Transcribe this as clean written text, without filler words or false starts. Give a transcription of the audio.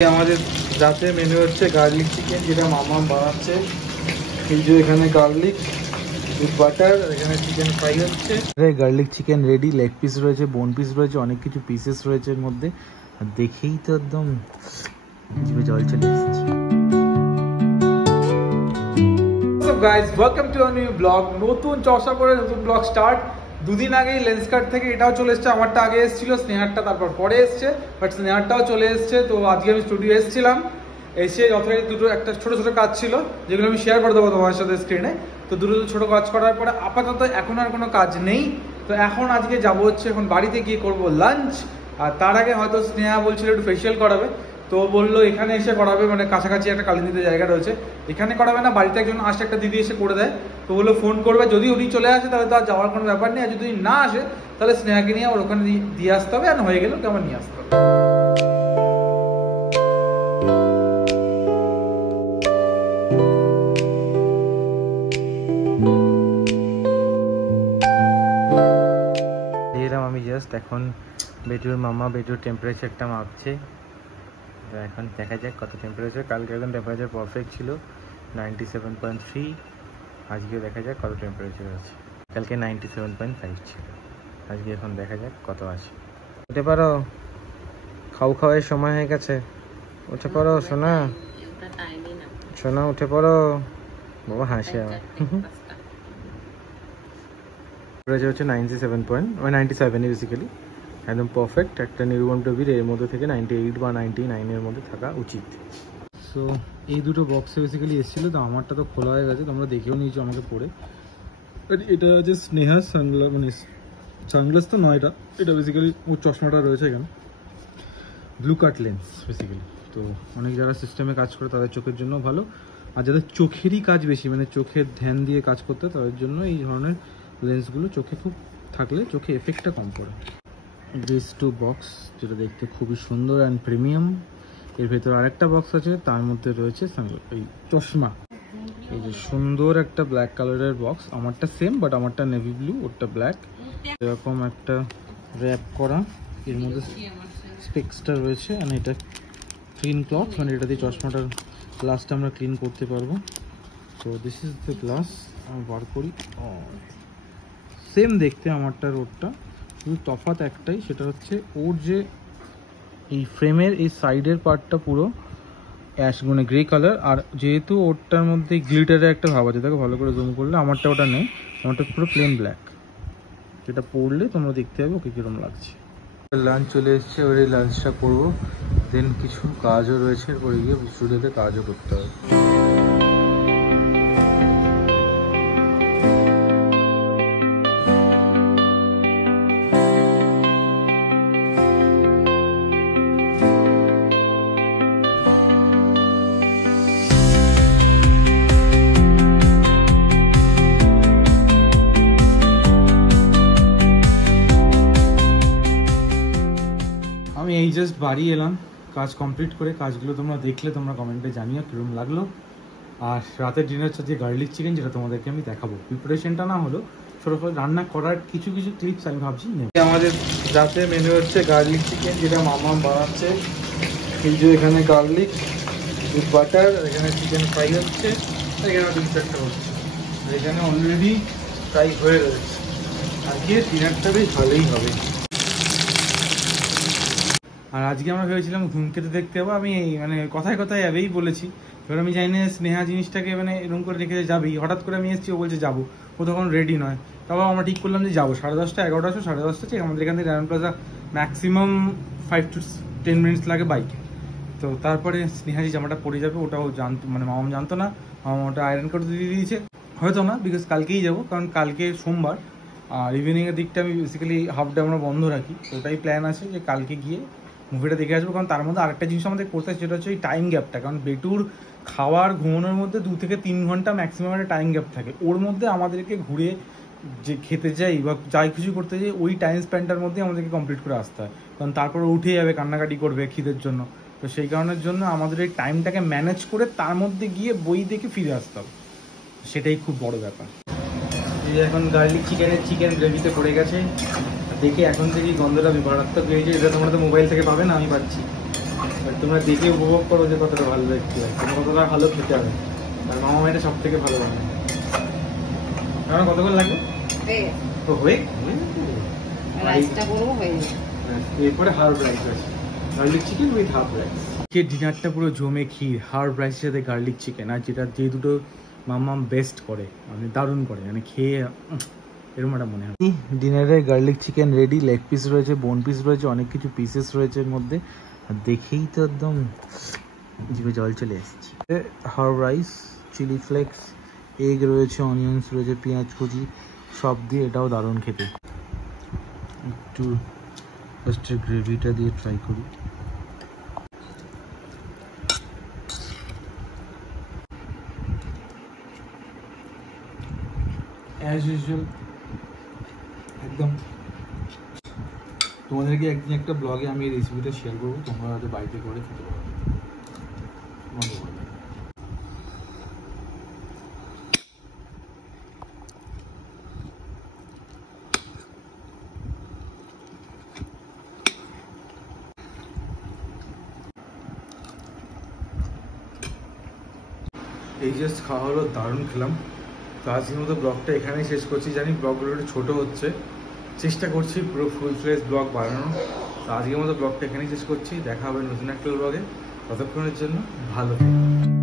আমাদের রাতে মেনু হচ্ছে গার্লিক চিকেন, যেটা মামা বানাচ্ছে। এই যে এখানে গার্লিক উইথ বাটার, এখানে চিকেন ফ্রাই হচ্ছে। Garlic chicken ready, leg piece রয়েছে, বোন পিস রয়েছে, অনেক কিছু পিসেস রয়েছে এর মধ্যে। আর দেখেই তো একদম জিভে জল চলে এসেছে। Guys, welcome to a new blog. নতুন চর্চা করে নতুন ব্লগ স্টার্ট। দুদিন আগেই লেন্সকার্ট থেকে এটাও চলে এসছে, আমারটা আগে এসেছিল, স্নেহারটা তারপর পরে এসছে, বাট স্নেহারটাও চলে এসছে। তো আজকে আমি স্টুডিও এসেছিলাম, এসে যথারীতি দুটো একটা ছোটো ছোটো কাজ ছিল, যেগুলো আমি শেয়ার করে দেবো তোমার সাথে স্ক্রিনে। তো দুটো ছোটো কাজ করার পরে আপাতত এখন আর কোনো কাজ নেই। তো এখন আজকে যাবো হচ্ছে, এখন বাড়িতে গিয়ে করবো লাঞ্চ। আর তার আগে হয়তো স্নেহা বলছিল একটু ফেসিয়াল করাবে, তো বললো এখানে এসে করাবে, মানে কাছাকাছি একটা কালীনীতে জায়গা রয়েছে, এখানে করাবে না, বাড়িতে একজন আসে, একটা দিদি এসে করে দেয়। তো বললো ফোন করবে, যদি উনি চলে আসে তাহলে তো আর যাওয়ার কোনো ব্যাপার নেই, আর যদি না আসে তাহলে স্নেহাকে নিয়ে ওর ওখানে দিয়ে আসতে হবে, আর হয়ে গেলে ওকে আমার নিয়ে আসতে হবে। আমি জাস্ট এখন বেটুর মামা বেটুর টেম্পারেচারটা মাপছে। এখন দেখা যাক কত টেম্পারেচার। কালকে একদম টেম্পারেচার পারফেক্ট ছিল, 97.3। আজকে দেখা যাক কত টেম্পারেচার আছে। কালকে 97.5 ছিল, আজকে এখন দেখা যাক কত আছে। উঠে পারো, খাওয়ার সময় হয়ে গেছে, উঠে পড়ো সোনা, সোনা উঠে পড়ো। বাবা হাসি আমার। টেম্পারেচার হচ্ছে 97 বেসিক্যালি, একদম পারফেক্ট। একটা নির্বন বেবির এর মধ্যে থেকে 98 বা 99-এর মধ্যে থাকা উচিত। সো এই দুটো বক্সে বেসিক্যালি এসেছিলো, তো আমারটা তো খোলা হয়ে গেছে, তোমরা দেখেও নিয়েছো আমাকে পরে। বাট এটা যে স্নেহার সানগ্লাস, মানে সানগ্লাস তো নয়, এটা বেসিক্যালি ওর চশমাটা রয়েছে এখানে, ব্লু কাট লেন্স বেসিক্যালি। তো অনেক যারা সিস্টেমে কাজ করে তাদের চোখের জন্য ভালো, আর যাদের চোখেরই কাজ বেশি, মানে চোখের ধ্যান দিয়ে কাজ করতে, তাদের জন্য এই ধরনের লেন্সগুলো চোখে খুব থাকলে চোখে এফেক্টটা কম পড়ে। দিস টু বক্স, যেটা দেখতে খুবই সুন্দর অ্যান্ড প্রিমিয়াম। এর ভেতরে আরেকটা বক্স আছে, তার মধ্যে রয়েছে এই চশমা। এই যে সুন্দর একটা ব্ল্যাক কালারের বক্স, আমারটা সেম, বাট আমারটা নেভি ব্লু, ওরটা ব্ল্যাক। এরকম একটা র্যাপ করা, এর মধ্যে স্পেক্সটা রয়েছে, আর এটা ক্লিন ক্লথ, মানে এটা দিয়ে চশমাটার গ্লাসটা আমরা ক্লিন করতে পারবো। তো দিস ইজ দ্য গ্লাস, আমি বার করি। সেম দেখতে আমারটার ওরটা, শুধু তফাৎ একটাই, সেটা হচ্ছে ওর যে এই ফ্রেমের এই সাইডের পার্টটা পুরো অ্যাশ, মানে গ্রে কালার, আর যেহেতু ওরটার মধ্যে গ্লিটারের একটা ভাব আছে, দেখো ভালো করে জুম করলে, আমারটা ওটা নেই, আমারটা পুরো প্লেন ব্ল্যাক। যেটা পরলে তোমরা দেখতে হবে ওকে কীরকম লাগছে। লাঞ্চ চলে এসছে, এবারে লাঞ্চটা করবো, দেন কিছু কাজও রয়েছে, এরপরে গিয়ে স্টুডিওতে কাজও করতে হবে। আমি এই জাস্ট বাড়ি এলাম কাজ কমপ্লিট করে। কাজগুলো তোমরা দেখলে, তোমরা কমেন্টে জানিও কীরকম লাগলো। আর রাতের ডিনার হচ্ছে যে গার্লিক চিকেন, যেটা তোমাদেরকে আমি দেখাবো। প্রিপারেশনটা না হলো, ছোটো ছোটো রান্না করার কিছু কিছু টিপস আমি ভাবছি নেব। আমাদের রাতে মেনু হচ্ছে গার্লিক চিকেন, যেটা মামা বানাচ্ছে। এই যে এখানে গার্লিক উইথ বাটার, এখানে চিকেন ফ্রাই হচ্ছে, এখানে ডিনারটা হচ্ছে, আর এখানে অলরেডি ফ্রাই হয়ে রয়েছে। আজকে ডিনারটা বেশ ভালোই হবে। আর আজকে আমরা ভেবেছিলাম ধূমকেতু দেখতে যাবো, আমি মানে কথায় কথায় যাবেই বলেছি। এবার আমি জানি না স্নেহা জিনিসটাকে মানে এরকম করে রেখে যাবেই, হঠাৎ করে আমি এসেছি, ও বলছে যাবো, ও তখন রেডি নয়। তারপর আমরা ঠিক করলাম যে যাবো 10:30, 11টা, 10:30 ঠিক আমাদের এখান থেকে diamond plaza maximum 5 to 10 minutes লাগে বাইকে। তো তারপরে স্নেহাজি জামাটা পরে যাবে, ওটাও জানতো, মানে মামাম জানতো না, মামা ওটা আয়রন করে দিয়ে দিয়েছে। হয়তো না, বিকজ কালকেই যাবো, কারণ কালকে সোমবার, আর ইভিনিংয়ের দিকটা আমি বেসিক্যালি হাফ ডে আমরা বন্ধ রাখি। ওটাই প্ল্যান আছে যে কালকে গিয়ে মুভিটা দেখে আসবো। কারণ তার মধ্যে আরেকটা জিনিস আমাদের করতে হয়, সেটা হচ্ছে ওই টাইম গ্যাপটা। কারণ বেটুর খাওয়ার ঘুমানোর মধ্যে 2 থেকে 3 ঘন্টা ম্যাক্সিমাম একটা টাইম গ্যাপ থাকে, ওর মধ্যে আমাদেরকে ঘুরে যে খেতে যাই বা যাই কিছু করতে যাই, ওই টাইম স্প্যানটার মধ্যে আমাদেরকে কমপ্লিট করে আসতে হয়। কারণ তারপরে উঠে যাবে, কান্নাকাটি করবে খিদের জন্য। তো সেই কারণের জন্য আমাদের এই টাইমটাকে ম্যানেজ করে তার মধ্যে গিয়ে বই দেখে ফিরে আসতে হবে, সেটাই খুব বড় ব্যাপার। এই যে এখন গার্লিক চিকেন গ্রেভিতে পড়ে গেছে, দেখে এখন থেকেই গন্ধটা মারাত্মক হয়েছে। এটা তোমরা তো মোবাইল থেকে পাবে না, আমি পাচ্ছি। তোমরা দেখে উপভোগ করো যে কতটা ভালো দেখতে, কতটা ভালো খেতে হবে। আর মামা এটা সব থেকে ভালো বানায়। আমার কতক্ষণ লাগবে? তো হয়ে রাইসটা করবো হয়ে যাবে। এরপরে হার্ব রাইস আছে, garlic chicken with herb rice. আজকের ডিনারটা পুরো জমে ক্ষীর, হার্ব রাইসের সাথে গার্লিক চিকেন, আর যে দুটো মাম্মাম বেস্ট করে, মানে দারুণ করে, মানে খেয়ে এরকম একটা মনে হয়। ডিনারে garlic chicken ready, leg piece রয়েছে, বোন পিস রয়েছে, অনেক কিছু পিসেস রয়েছে এর মধ্যে, আর দেখেই তো একদম জিভে জল চলে এসেছে। Herb rice, chilli flakes, egg রয়েছে, অনিয়ন্স রয়েছে, পেঁয়াজ কুচি সব দিয়ে, এটাও দারুণ খেতে। একটু ফার্স্টে গ্রেভিটা দিয়ে ট্রাই করি। অ্যাজ ইউজুয়াল একদম। তোমাদেরকে একদিন একটা ব্লগে আমি এই রেসিপিটা শেয়ার করবো, তোমরা হয়তো বাড়িতে করে খেতে পারো। এই জাস্ট খাওয়া হলো, দারুণ খেলাম। তো আজকের মতো ব্লগটা এখানেই শেষ করছি। জানি ব্লগগুলো একটু ছোটো হচ্ছে, চেষ্টা করছি পুরো ফুল ফ্লেজ ব্লগ বানানো। তো আজকের মতো ব্লগটা এখানেই শেষ করছি, দেখা হবে নতুন একটা ব্লগে। ততক্ষণের জন্য ভালো থেকো।